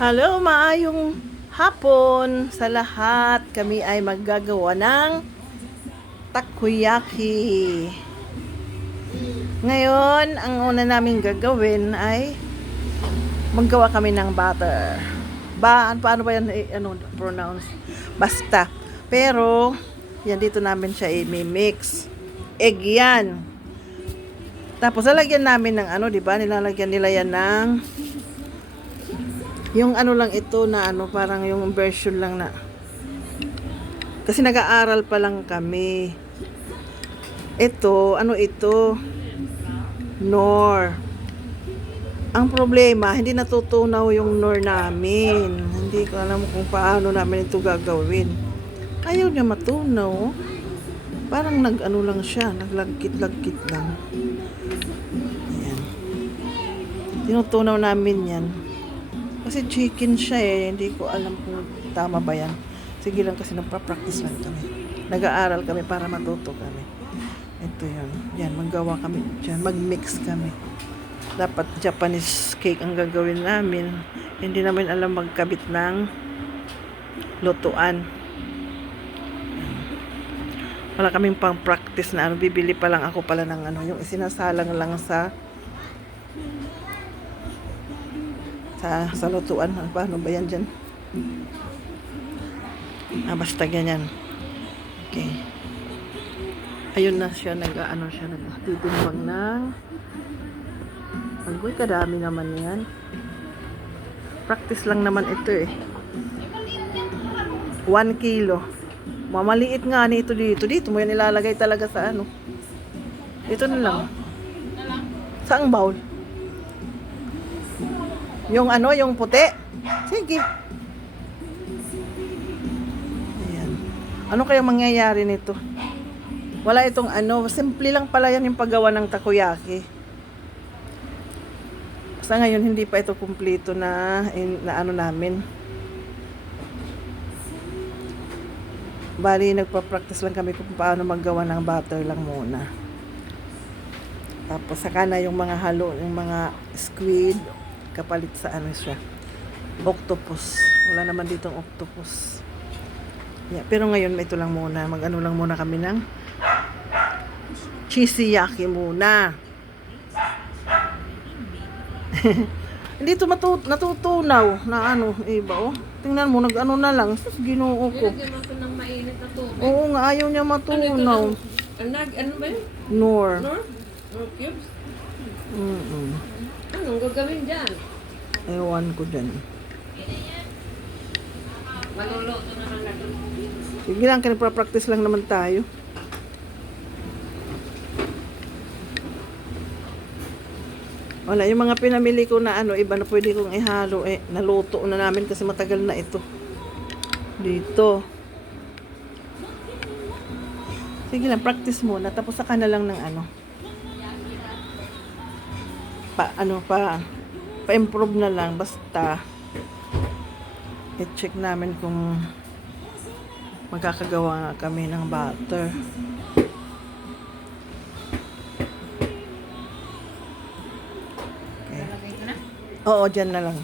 Hello, maayong hapon sa lahat. Kami ay maggagawa ng takoyaki. Ngayon, ang una namin gagawin ay maggawa kami ng butter. Ba, paano ba yan eh, ano, pronounce? Basta. Pero, yan dito namin siya i-mix. Egg yan. Tapos, lalagyan namin ng ano, di ba? Nilalagyan nila yan ng yung ano lang ito na ano, parang yung version lang na. Kasi nag-aaral pa lang kami. Ito, ano ito? Nor. Ang problema, hindi natutunaw yung nor namin. Hindi ko alam kung paano namin ito gagawin. Ayaw niya matunaw. Parang nag-ano lang siya, naglagkit-lagkit lang. Ayan. Tinutunaw namin yan. Kasi chicken siya eh. Hindi ko alam kung tama ba yan. Sige lang kasi nagpa-practice lang kami. Nag-aaral kami para matuto kami. Ito yun. Yan, maggawa kami dyan. Mag-mix kami. Dapat Japanese cake ang gagawin namin. Hindi namin alam magkabit ng lutuan. Wala kaming pang practice na ano. Bibili pa lang ako pala ng ano. Yung isinasalang lang sa sa, sa lutuan. Ano, paano ba yan dyan? Ah, basta ganyan. Okay. Ayun na siya, nag, ano siya, nagtitimbang ng Agoy, kadami naman yan. Practice lang naman ito eh. 1 kilo. Mamaliit nga ni ito dito. Dito mo yan ilalagay talaga sa ano. Ito na lang. Saang bowl? Yung ano, yung puti. Sige. Ayan. Ano kaya mangyayari nito? Wala itong ano, simple lang pala yan yung paggawa ng takoyaki. Sa ngayon, hindi pa ito kumpleto na, in, na ano namin. Bali, nagpa-practice lang kami kung paano maggawa ng butter lang muna. Tapos, saka na yung mga halo, yung mga squid, kapalit sa ano siya? Octopus. Wala naman ditong octopus. Yeah, pero ngayon ito lang muna. Mag ano lang muna kami ng cheesy yaki muna. Hindi ito matu- natutunaw na ano iba oh. Tingnan mo nag ano na lang. Sus ginoo ko. Ng mainit na tubig. oo nga ayaw niya matunaw. Ano, nag, ano ba yun? nor. Nor? Nor cubes? mm Anong gagawin dyan? ewan ko dyan Maluluto na lang natin. Sige lang, practice lang naman tayo. Wala, yung mga pinamili ko na ano, iba na pwede kong ihalo, eh, naluto na namin kasi matagal na ito. Dito. Sige lang, practice muna, tapos saka na lang ng ano. Pa, ano, pa, pa-improve na lang, basta, i-check namin kung magkakagawa kami ng butter. Okay. Oo, dyan na lang.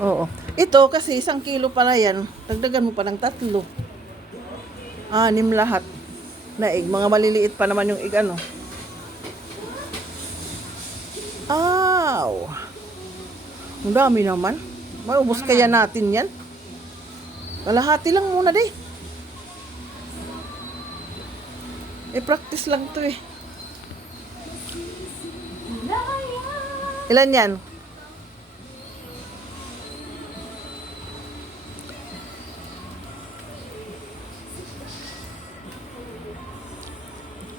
Oo. Ito kasi isang kilo pala yan. Dagdagan mo pa ng tatlo. Anim lahat. Na egg. Mga maliliit pa naman yung egg ano. Aw! Ang dami naman. Maubos kaya natin yan. Kalahati lang muna di. Eh, practice lang to eh. Ilan yan?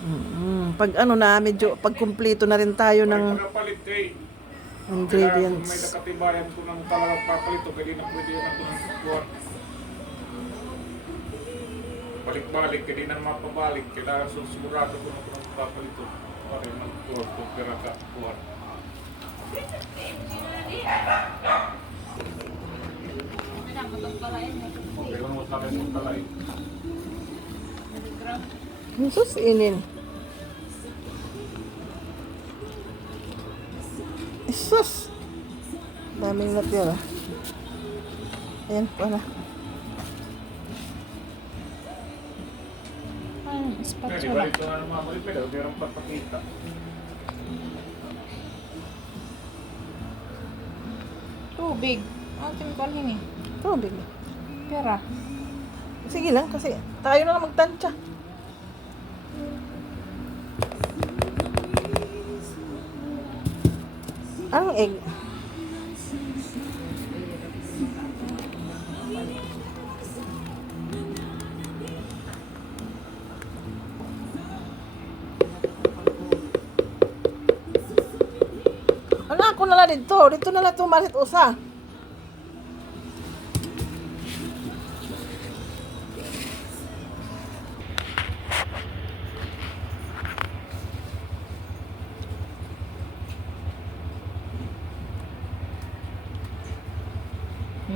Mm, pag ano na, medyo, pag kumpleto na rin tayo ng Pagpapalit kay Kailangan kung may ingredients. nakatibayan ko ng talagang papalito, kaya na pwede yun ako ng kuwan. Balik-balik, kaya di na mapabalik. Kailangan susigurado ko na ko ng papalito. Para yung ng kuwan, kung pera ka kuwan. Kailangan mo sa akin yung talay. Jesus, inin. Jesus! Daming natira. Ayan, wala. Ano, Pwede spatula. ba ito ano mga malipid? Huwag yung papakita. Tubig. Ang yun eh. Tubig. Pera. Sige lang, kasi tayo na lang magtansya. Egg? Ano ako na lang dito? Dito na lang tumalit usa.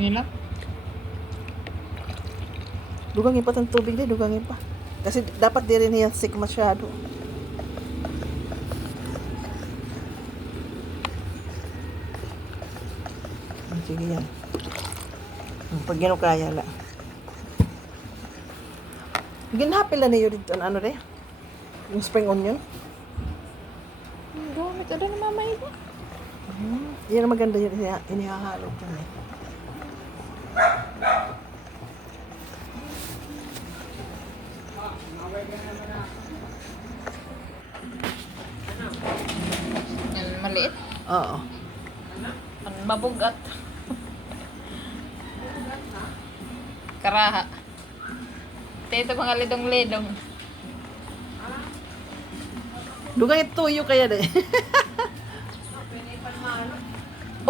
Hirap. Dugangin pa tong tubig din, dugangin pa. Kasi dapat di rin yan sick masyado. Ah, Sige yan. Pag gino kaya la. Ginhapil na niyo dito ano re? Yung spring onion. Ang gamit. Ano na mamay ko? Hmm. Yan ang maganda yun. Iniha- Inihahalo dyan eh. Yan, maliit. Oo. Ang mabugat. Karaha. Ito mga lidong-lidong. Dugangin tuyo kaya de.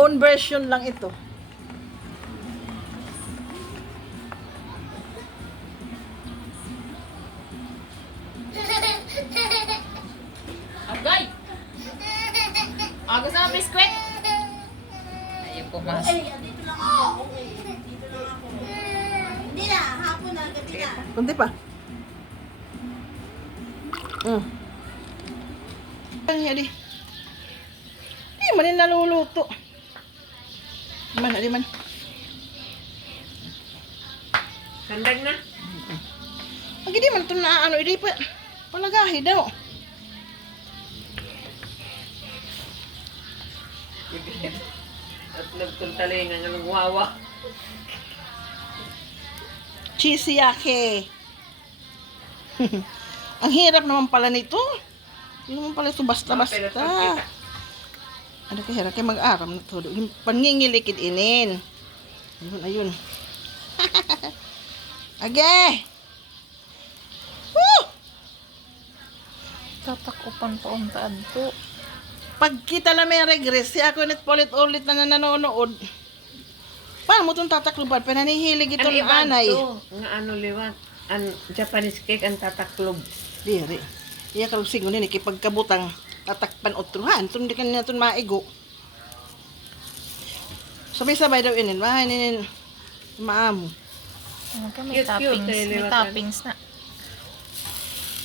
Own version lang ito. Agos na biskwit! Ayun pumas. Hindi na, hapon na, gabi na. Kunti pa. Mm. Ang yari. Di man yung naluluto. Man, di man. Kandag na. Ang di man ito na ano, hindi pa. Palagahi daw. At nagtuntalingan ng wawa. Cheesy yake. Ang hirap naman pala nito. Hindi naman pala ito basta-basta. Ano kaya hirap kaya mag-aram na to. Yung pangingilikid inin. Ayun, ayun. Age! Woo! Tatakupan pa untaan to. Pag kita na may regress, si ako net ulit-ulit na nanonood. Paano mo itong tatakluban? Pananihilig ito Ang ng iba anay. to, nga ano liwat. Ang Japanese cake ang tataklob. Diri. Iya kalau sigo nini kay pagkabutang tatakpan otruhan. Tun di kanina tun maigo. Sabay-sabay daw inin. Mahay ninin. Maamo. Ano ka, may Cute, toppings. May toppings na.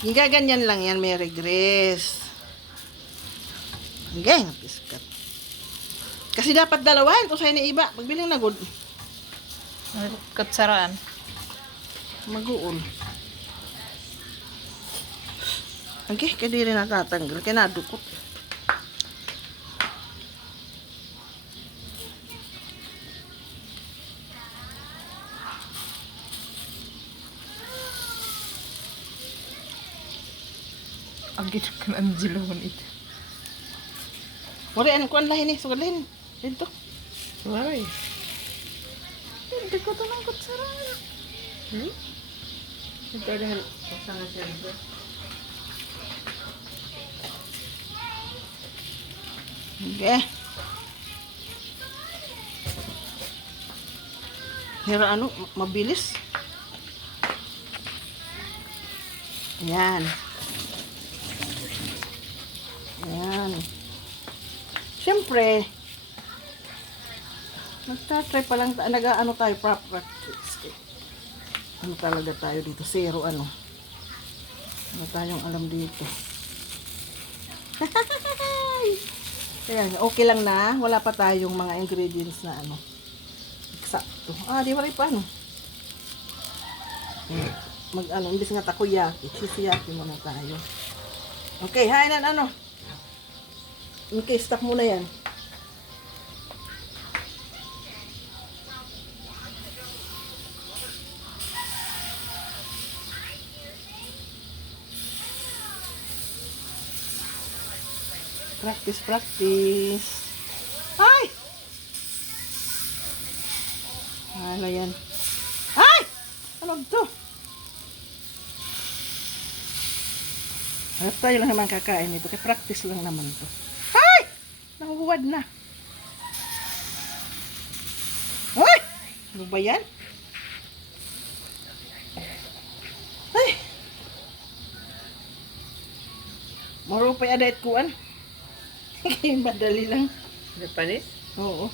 Yung gaganyan lang yan, may regress. Okay, napiskat. Kasi dapat dalawa. Ito sa'yo ni iba. Pagbiling na good. May kutsaraan. Mag-uol. Okay, kadiri na tatanggal. Kaya nadukot. Ang gina ka ng jilon ito. Wala, ko ang lahin eh. Sugad lahin. Dito. Why? Hindi ko to ng kutsaraan. Hmm? Ito dahil sa nga silver. Okay. Hira ano, ma- mabilis. Ayan. Ayan. Siyempre, nagtatry pa lang, nag-ano tayo, prop practice. Ano talaga tayo dito? Zero ano. Ano tayong alam dito? Kaya, okay lang na. Wala pa tayong mga ingredients na ano. to. Ah, di rin paano? Hmm. Mag ano, imbis nga takoyaki, shisiyaki muna tayo. Okay, hainan ano? Okay, stop muna yan. Practice, practice. Ay! Ano yan? Ay! Ano to? Harap tayo lang naman kakain ito. Kaya practice lang naman to. Ay! Nahuhuwad na. Ay! Ano ba yan? Ay! Maro pa yung adait kuan. Madali lang. Japanese? Oo.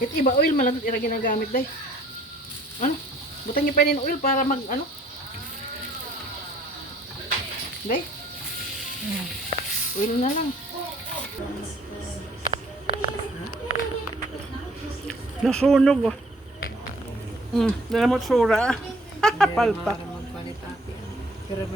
It iba oil man lang ira ginagamit day. Ano? Butang niyo pa rin oil para mag ano? Day. Oil na lang. Nasunog oh. Hmm, dala mo tsura. Palpak. Pero